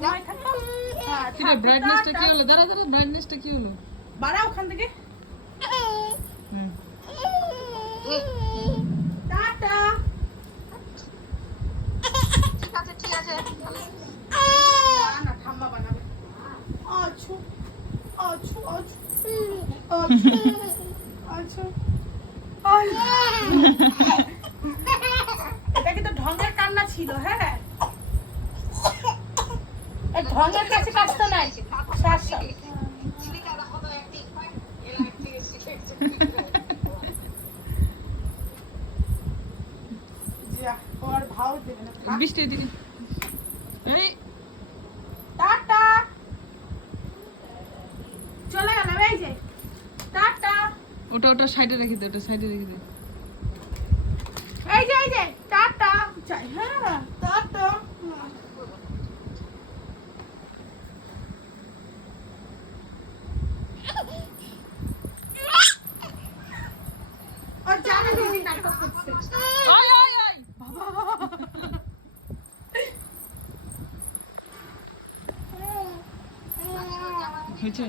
ঘুমাই থাকো। হ্যাঁ, কি রে ব্রাইটনেসটা কি হলো? দাঁড়া ব্রাইটনেসটা কি হলো? বাড়া ওখান থেকে। হুম। টাটা। ঠিক আছে না ঠাম্মা বানাবে। আচ্ছা আচ্ছা আচ্ছা আচ্ছা এটা কিন্তু ঢঙ্গের কান্না ছিল। হ্যাঁ, এই ঢঙ্গের কাছে কাজটা নাই। শাসা যা ওর ভাও দেবে না। বৃষ্টি এদিকে। এই টাটা। চলে গেল এই যে। টাটা। ওটা সাইডে রেখে দে, ওটা সাইডে রেখে দে। এই যে টাটা চাই। হ্যাঁ টাটা। আর জানে দিদি নাটক করছে। আয় বাবা হয়েছে?